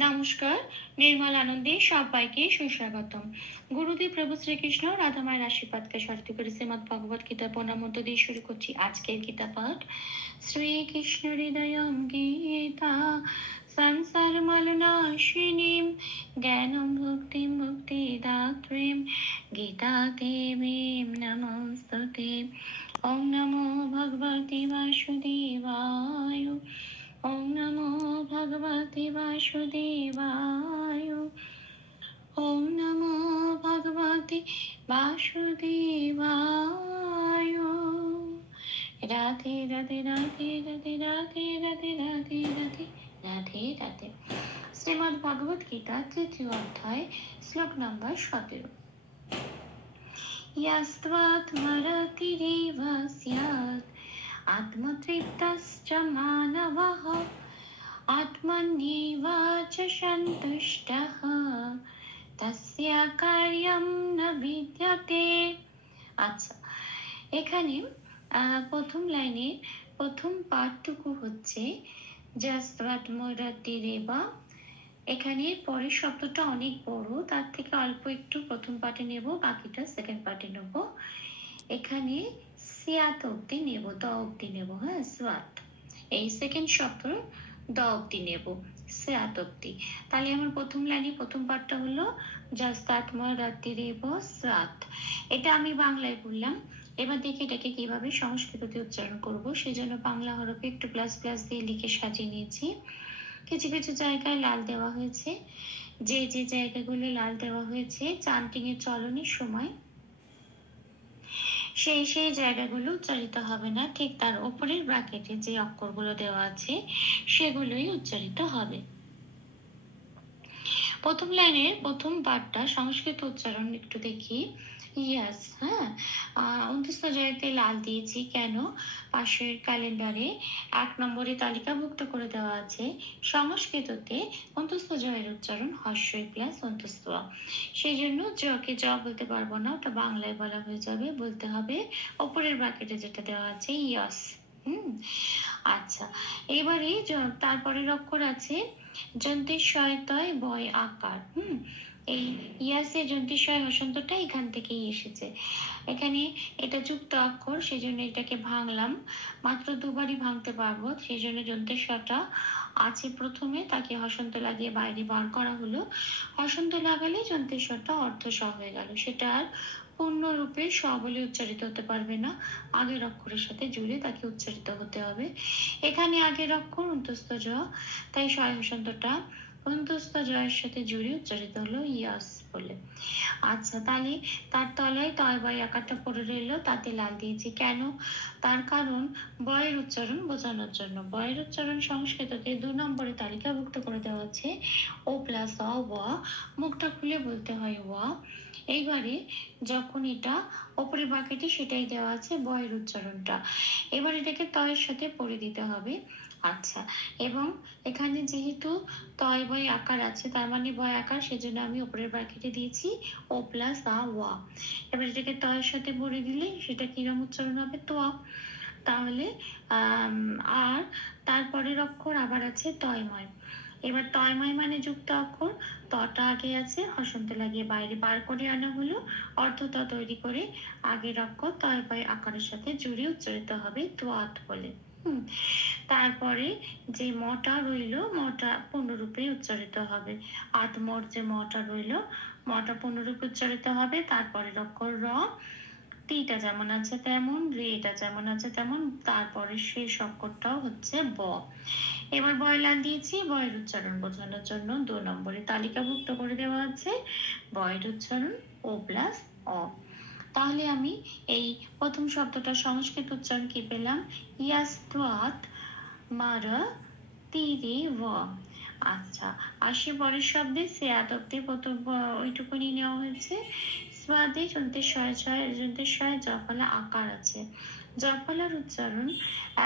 নমস্কার, নির্মল আনন্দে সবাইকে সুস্বাগতম। গুরুদেব প্রভু শ্রীকৃষ্ণ রাধামায়ের আশীর্বাদকে সারথি করে শ্রীমদ্ ভগবত গীতা প্রণামন্ত দিয়ে শুরু করছি আজকের গীতা পাঠ। শ্রীকৃষ্ণ হৃদয়ম গীতা সংসার মলনাশিনীম জ্ঞানম ভক্তি মুক্তি দাত্রীম গীতা দেবীম নমস্তুতে। ওম নমো ভগবতে বাসুদেবায়। ওম নমো ভগবতে বাসুদেবায়। ওম নমো ভগবতে বাসুদেবায়। রাধে রাধে রাধে রাধে রাধে রাধে রাধে রাধে রাধে রাধে। শ্রীমদ্ ভগবত গীতা তৃতীয় অধ্যায় শ্লোক নম্বর 17। यस्त्वात्मरतिरेव स्यात् आत्मतृप्तश्च मानवः आत्मन्येव च सन्तुष्टः तस्य कार्यं न विद्यते। আচ্ছা, এখানে প্রথম লাইনে প্রথম পাঠটুকু হচ্ছে যস্ত্বাত্মরতিরেব। এখানে পরের শব্দটা অনেক বড়, তার থেকে অল্প একটু প্রথম পার্টে নেব, বাকিটা সেকেন্ড পার্টে নেব। এখানে সিয়াত অব্দি নেব, দ অব্দি নেব। হ্যাঁ, সোয়াত, এই সেকেন্ড শব্দ দ অব্দি নেব, সিয়াত অব্দি। তাহলে আমার প্রথম লাইনে প্রথম পার্টটা হলো যস্তাত্মরতিরেব স্যাত। এটা আমি বাংলায় বললাম। এবার দেখি এটাকে কিভাবে সংস্কৃততে উচ্চারণ করব। সেজন্য বাংলা হরফে একটু প্লাস প্লাস দিয়ে লিখে সাজিয়ে নিয়েছি। কিছু কিছু জায়গায় লাল দেওয়া হয়েছে। যে যে জায়গাগুলো লাল দেওয়া হয়েছে চান্টিং এর চলনের সময় সেই সেই জায়গাগুলো উচ্চারিত হবে না, ঠিক তার উপরের ব্র্যাকেটে যে অক্ষরগুলো দেওয়া আছে সেগুলোই উচ্চারিত হবে। প্রথম লাইনের প্রথম পার্টটা সংস্কৃত উচ্চারণ একটু দেখি। ইয়াস, হ্যাঁ, অন্তস্থ জয়তে লাল দিয়েছি কেন? পাশের ক্যালেন্ডারে 1 নম্বরে তালিকাভুক্ত করে দেওয়া আছে সংস্কৃততে অন্তস্থ জয়ের উচ্চারণ হর্ষই প্লাস অন্তস্থ। সেই জন্য জকে জ বলতে পারবো না, ওটা বাংলায় বলা হয়ে যাবে। বলতে হবে ওপরের ব্র্যাকেটে যেটা দেওয়া আছে ইয়াস। আচ্ছা, এবারে তারপরের অক্ষর আছে যন্তেশ্বয় তয় বয় আকার। এই ইয়াসের যন্তেশ্বয় হসন্তটা এখান থেকেই এসেছে। এখানে এটা যুক্ত অক্ষর, সেই জন্য এটাকে ভাঙলাম, মাত্র দুবারই ভাঙতে পারবো। সেই জন্য যন্তেশ্বয়টা আছে প্রথমে, তাকে হসন্ত লাগিয়ে বাইরে বার করা হলো। হসন্ত লাগালে যন্তেশ্বয়টা অর্ধস্ব হয়ে গেল, সেটা আর পূর্ণরূপে স বলে উচ্চারিত হতে পারবে না, আগের অক্ষরের সাথে জুড়ে তাকে উচ্চারিত হতে হবে। এখানে আগের অক্ষর অন্তস্থ জ, তাই শয় হসন্তটা অন্তস্থ জয়ের সাথে জুড়ে উচ্চারিত হলো ইয়াস বলে। আচ্ছা, তাহলে তার তলায় তয় বয় আকারটা পড়ে রইলো, তাতে লাল দিয়েছি কেন? তার কারণ বয়ের উচ্চারণ বোঝানোর জন্য। বয়ের উচ্চারণ সংস্কৃততে 2 নম্বরে তালিকাভুক্ত করে দেওয়া আছে ও প্লাস অ ওয়া, মুখটা খুলে বলতে হয় ওয়া। এইবারে যখন এটা ওপরে বাকেটে সেটাই দেওয়া আছে বয়ের উচ্চারণটা, এবার এটাকে তয়ের সাথে পড়ে দিতে হবে। আচ্ছা, এবং এখানে যেহেতু তয় বয় আকার আছে, তার মানে বয় আকার, সেজন্য আমি উপরের ব্র্যাকেটে দিয়েছি ও প্লাস আ ওয়া। এবার এটাকে তয়ের সাথে পড়ে দিলে সেটা কিরম উচ্চারণ হবে? তোয়া। তাহলে আর তারপরের অক্ষর আবার আছে তয়ময়। এবার তয়ময় মানে যুক্ত অক্ষর, তটা আগে আছে, হসন্ত লাগিয়ে বাইরে বার করে আনা হলো, অর্ধ তৈরি করে আগের অক্ষর তয় বয় আকারের সাথে জুড়ে উচ্চারিত হবে তোয়াত বলে। তারপরে যে মটা রইল, মটা পূর্ণরূপে উচ্চারিত হবে। আত্মর যে মটা রইল, মটা পূর্ণরূপে উচ্চারিত হবে। তারপরের অক্ষর র, টিটা যেমন আছে তেমন, রেটা যেমন আছে তেমন, তারপরে শেষ অক্ষরটাও হচ্ছে ব। এবার বয় লাল দিয়েছি বয়ের উচ্চারণ বোঝানোর জন্য, 2 নম্বরে তালিকাভুক্ত করে দেওয়া আছে বয়ের উচ্চারণ ও প্লাস অ। তাহলে আমি এই প্রথম শব্দটা সংস্কৃত উচ্চারণ কি পেলাম? ইয়াস্ত্বাত মার তিরে ভ। আচ্ছা, আসি পরের শব্দে সেয়াত অব্দি প্রথম ওইটুকুনি নেওয়া হয়েছে। স্বাদে যন্তেশ্বয় জফলা আকার আছে। জফলার উচ্চারণ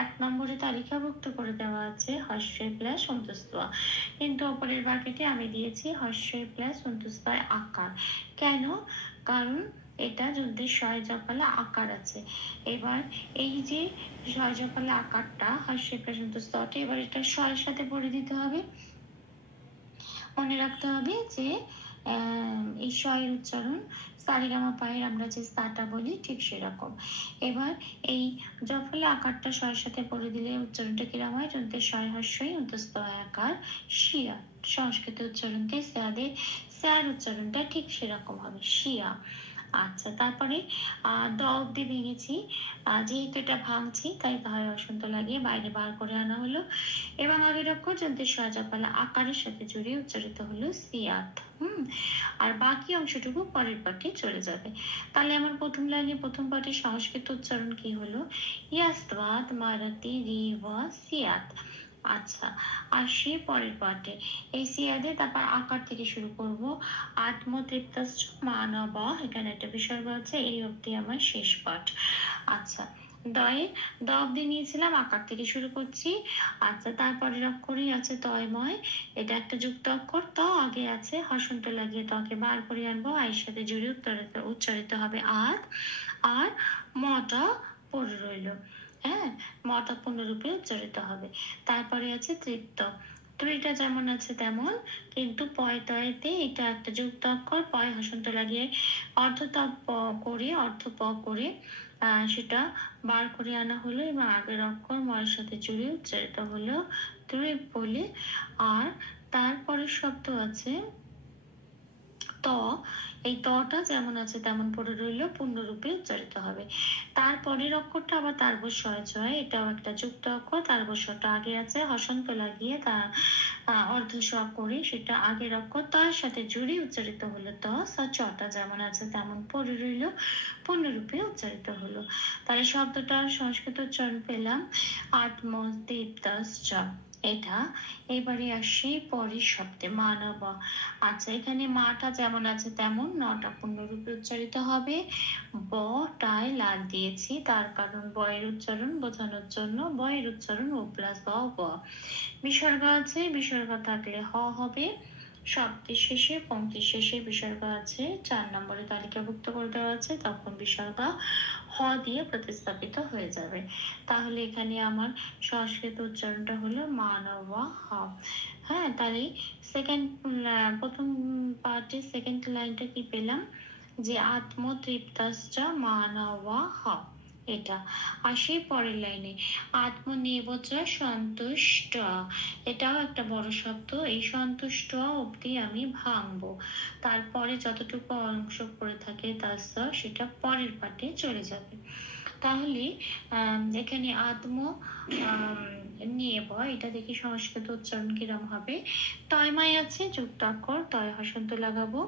1 নম্বরে তালিকাভুক্ত করে দেওয়া আছে হর্ষই প্লাস অন্তস্থ, কিন্তু ওপরের বাক্যে আমি দিয়েছি হর্ষই প্লাস অন্তস্থয় আকার। কেন? কারণ এটা যন্তেশ্বয় জফলা আকার আছে। এবার এই যে শয় জফলা আকারটা হর্ষই প্লাস অন্তস্থ, এবার এটা শয়ের সাথে পড়ে দিতে হবে। মনে রাখতে হবে যে এই শয়ের উচ্চারণ সারেগামা পায়ের আমরা যে সাটা বলি ঠিক সেরকম। এবার এই জফলে আকারটা শয়ের সাথে পড়ে দিলে উচ্চারণটা কিরকম হয়? যন্ত্রের শয় হর্ষই অন্তস্থ আকার শিয়া। সংস্কৃত উচ্চারণতে স্যাদের স্যার উচ্চারণটা ঠিক সেরকম হবে, শিয়া। আচ্ছা, তারপরে ড অব্দি ভেঙেছি, যেহেতু এটা ভাঙছি তাই ভাই অসন্ত লাগিয়ে বাইরে বার করে আনা হলো এবং আগের অক্ষর যন্ত্রের সহজাপালা আকারের সাথে জড়িয়ে উচ্চারিত হলো সিয়াত। আর বাকি অংশটুকু পরের পাঠে চলে যাবে। তাহলে আমার প্রথম লাইনে প্রথম পাঠের সংস্কৃত উচ্চারণ কি হলো? ইয়াস্তবাদ মারাতি রিওয়া সিয়াত। আচ্ছা, আসি পরের পাঠে। এই সিয়াদে তারপর আকার থেকে শুরু করব। আত্মতৃপ্তশ্চ মানব, এখানে একটা বিসর্গ আছে, এই অবধি আমার শেষ পাঠ। আচ্ছা, দয়ে দ অব্দি নিয়েছিলাম, আকার থেকে শুরু করছি। আচ্ছা, তারপরের অক্ষরই আছে তয়ময়, এটা একটা যুক্ত অক্ষর, ত আগে আছে, হসন্ত লাগিয়ে তকে বার করে আনবো, আয়ের সাথে জুড়ে উচ্চারিত হবে আদ, আর মটা পড়ে রইল। হ্যাঁ, মটা পূর্ণরূপে উচ্চারিত হবে। তারপরে আছে তৃপ্ত, ত্রিটা যেমন আছে তেমন, কিন্তু পয় তয়েতে এটা একটা যুক্ত অক্ষর, পয় হসন্ত লাগিয়ে অর্ধ ত করে অর্ধ প করে সেটা বার করে আনা হলো এবং আগের অক্ষর ময়ের সাথে জুড়ে উচ্চারিত হলো ত্রিপ বলে। আর তারপরের শব্দ আছে ত, এই তটা যেমন আছে তেমন পড়ে রইল, পূর্ণরূপে উচ্চারিত হবে। তারপরের অক্ষরটা আবার তারবর শয় ছয়, এটাও একটা যুক্ত অক্ষর, তারবর শটা আগে আছে, হসন্ত লাগিয়ে তা অর্ধ স করে সেটা আগের অক্ষর তার সাথে জুড়ে উচ্চারিত হলো ত, চটা যেমন আছে তেমন পড়ে রইল, পূর্ণরূপে উচ্চারিত হলো। তাহলে শব্দটার সংস্কৃত উচ্চারণ পেলাম আত্মদীপ্তাশ্চ, এটা। এবারে আসি পরের শব্দে মানব। আচ্ছা, এখানে মাটা যেমন আছে তেমন, নটা পূর্ণরূপে উচ্চারিত হবে। ব টায় লাল দিয়েছি, তার কারণ বয়ের উচ্চারণ বোঝানোর জন্য, বয়ের উচ্চারণ ও প্লাস ব। বিসর্গ আছে, বিসর্গ থাকলে হ হবে। শব্দের শেষে পংক্তির শেষে বিসর্গ আছে, 4 নম্বরে তালিকাভুক্ত করে দেওয়া আছে, তখন বিসর্গ হ দিয়ে প্রতিস্থাপিত হয়ে যাবে। তাহলে এখানে আমার সংস্কৃত উচ্চারণটা হলো মানব হ। হ্যাঁ, তাহলে প্রথম পার্টের সেকেন্ড লাইনটা কি পেলাম? যে আত্মতৃপ্তাশ্চ মানব হ, এটা। আসি পরের লাইনে, আত্মনির্বচ সন্তুষ্ট, এটাও একটা বড় শব্দ, এই সন্তুষ্ট অবধি আমি ভাঙবো, তারপরে যতটুকু অংশ পড়ে থাকে তার সেটা পরের পাঠে চলে যাবে। তাহলে এখানে আত্ম নিয়ে বয়, এটা দেখি সংস্কৃত উচ্চারণ কিরম হবে। তয়মায় আছে যুক্ত অক্ষর, তয় হসন্ত লাগাবো,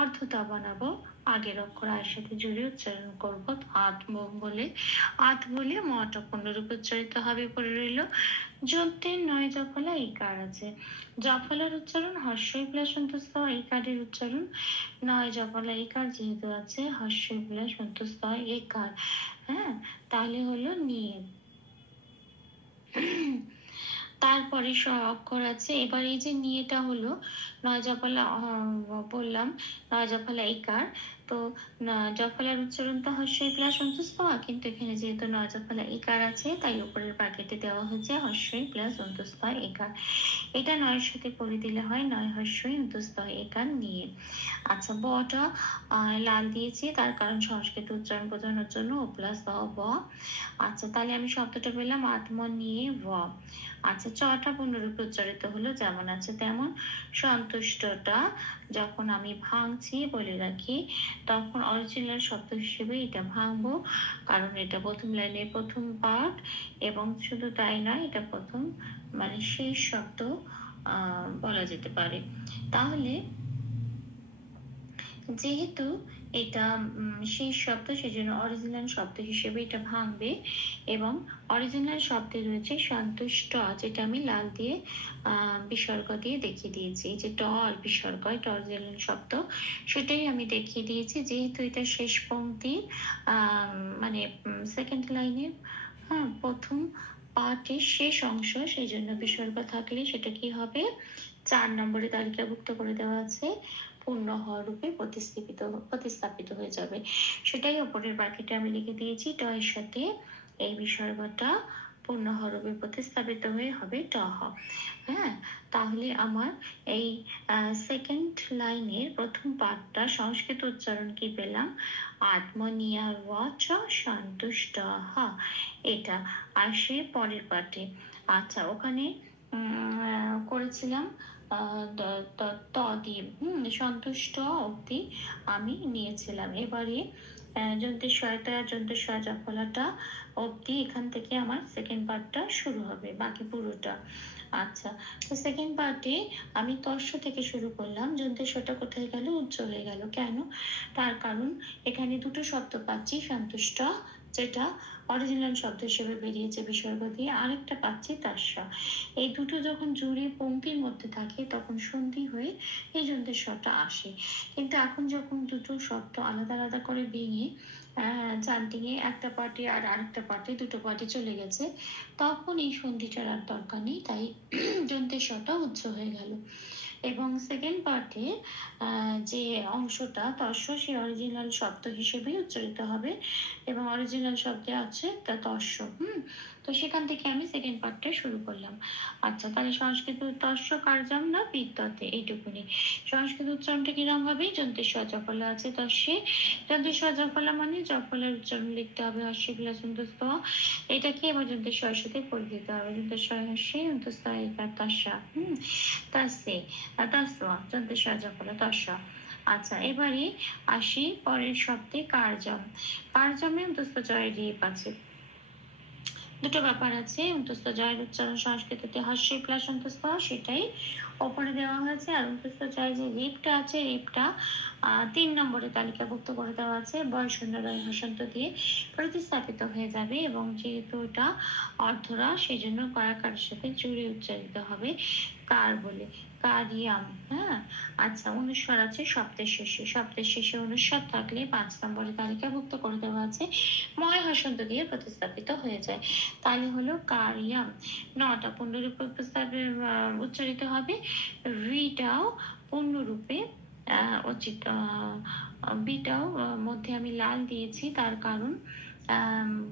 অর্ধতা বানাবো, আগের অক্ষর আয়ের সাথে জুড়ে উচ্চারণ করব আত্ম বলে, আত বলে মটা পূর্ণরূপে উচ্চারিত হবে, পড়ে রইল। যন্ত্রের নয় জফলা ইকার আছে, জফলার উচ্চারণ হর্ষই প্লাস অন্তস্থ, ইকারের উচ্চারণ নয় জফলা ইকার যেহেতু আছে, হর্ষই প্লাস অন্তস্থ ইকার। হ্যাঁ, তাহলে হলো নিয়ে। তারপরে অক্ষর আছে, এবার এই যে নিয়েটা হলো নয় জফলা, বললাম নয় জফলা ইকার, তো জফলার উচ্চারণ তো হর্ষই প্লাস অন্তস্থ, কিন্তু এখানে যেহেতু নয় জফলা ইকার আছে তাই উপরের ব্র্যাকেটে দেওয়া হয়েছে হর্ষই প্লাস অন্তস্থ ইকার। এটা নয়ের সাথে করে দিলে হয় নয় হর্ষই অন্তস্থ ইকার নিয়ে। আচ্ছা, বটা লাল দিয়েছি, তার কারণ সংস্কৃত উচ্চারণ বোঝানোর জন্য ও প্লাস ব। আচ্ছা, তাহলে আমি শব্দটা পেলাম আত্ম নিয়ে ব। আচ্ছা, চটা পূর্ণরূপে উচ্চারিত হলো যেমন আছে তেমন। সন্তুষ্টটা যখন আমি ভাঙছি বলে রাখি, তখন অরিজিনাল শব্দ হিসেবে এটা ভাঙবো, কারণ এটা প্রথম লাইনের প্রথম পার্ট, এবং শুধু তাই নয়, এটা প্রথম মানে শেষ শব্দ বলা যেতে পারে। তাহলে যেহেতু এটা শেষ শব্দ, সেজন্য অরিজিনাল শব্দ হিসেবে এটা ভাঙবে, এবং অরিজিনাল শব্দে রয়েছে সন্তুষ্ট, যেটা আমি লাল দিয়ে বিসর্গ দিয়ে দেখিয়ে দিয়েছি, যে ট আর বিসর্গ এটা অরিজিনাল শব্দ, সেটাই আমি দেখিয়ে দিয়েছি। যেহেতু এটা শেষ পংক্তি মানে সেকেন্ড লাইনের প্রথম পার্টের শেষ অংশ, সেই জন্য বিসর্গ থাকলে সেটা কি হবে? 4 নম্বরে তালিকাভুক্ত করে দেওয়া আছে, পূর্ণ হওয়ার রূপে প্রতিস্থাপিত হয়ে যাবে। সেটাই ওপরের ব্র্যাকেটে আমি লিখে দিয়েছি, ট এর সাথে এই বিসর্গটা পূর্ণহরবে প্রতিস্থাপিত হয়ে হবে ট হ। হ্যাঁ, তাহলে আমার এই সেকেন্ড লাইনের প্রথম পার্টটা সংস্কৃত উচ্চারণ কি পেলাম? আত্মনিয়া ওয়াচ সন্তুষ্ট হ, এটা আসে পরের পার্টে। আচ্ছা, ওখানে করেছিলাম ত দিয়ে সন্তুষ্ট অব্দি আমি নিয়েছিলাম। এবারে যন্ত্রের যন্ত্রের জফলাটা অব্দি এখান থেকে আমার সেকেন্ড পার্টটা শুরু হবে, বাকি পুরোটা। আচ্ছা, তো সেকেন্ড পার্টে আমি তস্য থেকে শুরু করলাম। যন্ত্রের কোথায় গেল? উচ্চ হয়ে গেল। কেন? তার কারণ এখানে দুটো শব্দ পাচ্ছি, সন্তুষ্ট যেটা অরিজিনাল শব্দ হিসেবে বেরিয়েছে বিসর্গ দিয়ে, আরেকটা পাচ্ছি তাস্য। এই দুটো যখন জুড়ে পংক্তির মধ্যে থাকে তখন সন্ধি হয়ে এই যন্ত্রের স্বরটা আসে। কিন্তু এখন যখন দুটো শব্দ আলাদা আলাদা করে ভেঙে চান্টিং এ একটা পার্টি আর আরেকটা পার্টি, দুটো পার্টি চলে গেছে, তখন এই সন্ধিটার আর দরকার নেই, তাই যন্ত্রের স্বরটা উচ্চ হয়ে গেল। এবং সেকেন্ড পার্টে যে অংশটা তস্য, সেই অরিজিনাল শব্দ হিসেবেই উচ্চারিত হবে এবং অরিজিনাল শব্দে আছে তা তস্য। তো সেখান থেকে আমি সেকেন্ড পার্টটা শুরু করলাম। আচ্ছা, তাহলে সংস্কৃত তস্য কার্যম না বিদ্যতে, এইটুকুনি। সংস্কৃত উচ্চারণটা কিরকম হবে? যন্ত্রের স্ব জফলা আছে তস্যে, যন্ত্রের স্ব জফলা মানে জফলার উচ্চারণ লিখতে হবে হস্যে প্লাস অন্তস্থ। এটাকে এবার যন্ত্রের স্বর সাথে পড়ে দিতে হবে, যন্ত্রের স্বর হস্যে অন্তস্থ একার তস্যা তাস্যে তস্য, যন্ত্রের স্ব জফলা তস্য। আচ্ছা, এবারে আসি পরের শব্দে কার্যম। কার্যমে অন্তস্থ জয়ের রেপ আছে। দুটো ব্যাপার আছে, অন্তস্থ জয়ের উচ্চারণ সংস্কৃততে হস্যে প্লাস অন্তস্থ, সেটাই ওপরে দেওয়া হয়েছে। আর অন্তস্থ জয় যে রেপটা আছে, রেপটা 3 নম্বরে তালিকাভুক্ত করে দেওয়া আছে, বয় শূন্য রয় হসন্ত দিয়ে প্রতিস্থাপিত হয়ে যাবে। এবং যেহেতু এটা অর্ধরা, সেই জন্য কয়াকারের সাথে জুড়ে উচ্চারিত হবে কার বলে, কারিয়াম। হ্যাঁ, আচ্ছা, অনুস্বার আছে শব্দের শেষে। শব্দের শেষে অনুস্বার থাকলে 5 নম্বরে তালিকাভুক্ত করে দেওয়া আছে, ময় হসন্ত দিয়ে প্রতিস্থাপিত হয়ে যায়। তাহলে হলো কারিয়াম। 9টা পূর্ণরূপে উচ্চারিত হবে। রিটাও পূর্ণরূপে উচিত। বিটাও মধ্যে আমি লাল দিয়েছি, তার কারণ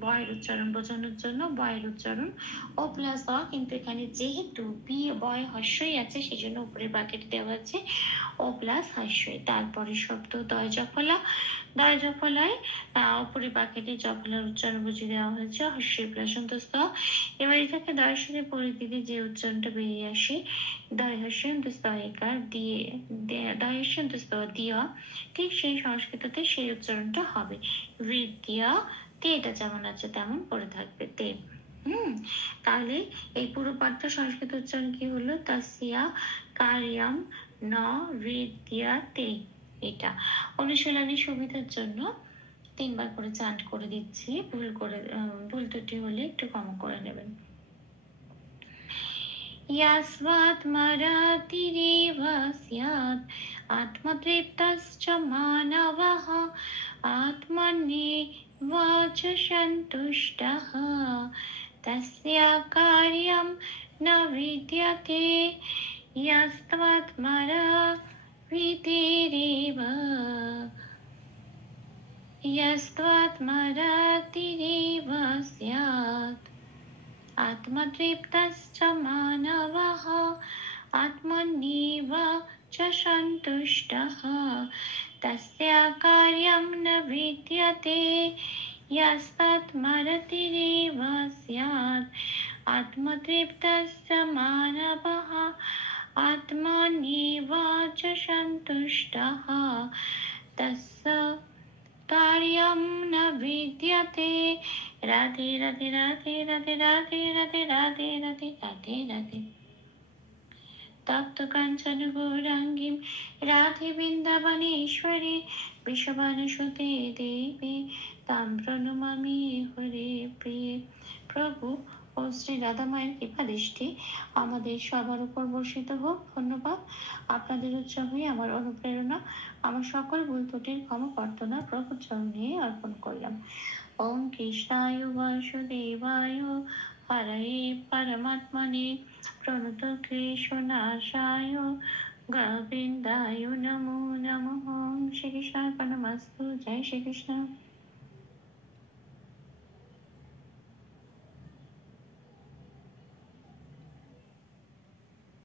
বয়ের উচ্চারণ বোঝানোর জন্য। বয়ের উচ্চারণ ও প্লাস অ, কিন্তু এখানে যেহেতু বি বয় হস্যই আছে, সেই জন্য উপরের ব্র্যাকেট দেওয়া আছে ও প্লাস হস্যই। তারপরে শব্দ দয় জফলা। দয় জফলায় উপরের ব্র্যাকেটে জফলার উচ্চারণ বুঝিয়ে দেওয়া হয়েছে হস্যই প্লাস অন্তস্থ। এবার এটাকে দয়ের সাথে পড়ে দিলে যে উচ্চারণটা বেরিয়ে আসে, দয় হস্য অন্তস্থ একার দিয়ে, দয় হস্য অন্তস্থ দিয়া, ঠিক সেই সংস্কৃততে সেই উচ্চারণটা হবে। বিদ্যা তে, এটা যেমন আছে তেমন পড়ে থাকবে তে। তাহলে এই পুরো পাঠটা সংস্কৃত উচ্চারণ কি হলো? তাস্যা কার্যম ন বিদ্যতে। এটা অনুশীলনের সুবিধার জন্য 3 বার করে চান্ট করে দিচ্ছি, ভুল ত্রুটি হলে একটু ক্ষমা করে নেবেন। यस्वात्मरतिरेव स्यात् आत्मतृप्तश्च मानवः आत्मन्येव च सन्तुष्टः तस्य कार्यं न विद्यते यस्त्वात्मरतिरेव स्यात् आत्मतृप्तश्च मानवः आत्मन्येव च सन्तुष्टः तस्य कार्यं न विद्यते यस्त्वात्मरतिरेव स्यात् आत्मतृप्तश्च मानवः आत्मन्येव च सन्तुष्टः तस्य कार्यं न विद्यते। राधे राधे राधे राधे राधे राधे राधे राधे राधे राधे। तप्त कांचन गौरांगीं राधे वृंदावनेश्वरी वृषभानुसुते देवी तां प्रणमामि हरे प्रिये। प्रभु ও শ্রী রাধা মায়ের কৃপা দৃষ্টি আমাদের সবার উপর বর্ষিত হোক। ধন্যবাদ। আপনাদের উৎসাহই আমার অনুপ্রেরণা। আমার সকল ভুল ত্রুটির ক্ষমা প্রার্থনা প্রভুর চরণে অর্পণ করলাম। ওম কৃষ্ণায় বাসুদেবায় হরয়ে পরমাত্মনে প্রণত ক্লেশনাশায় গোবিন্দায় নমো নমঃ। শ্রী কৃষ্ণার্পণমস্তু। জয় শ্রী কৃষ্ণ।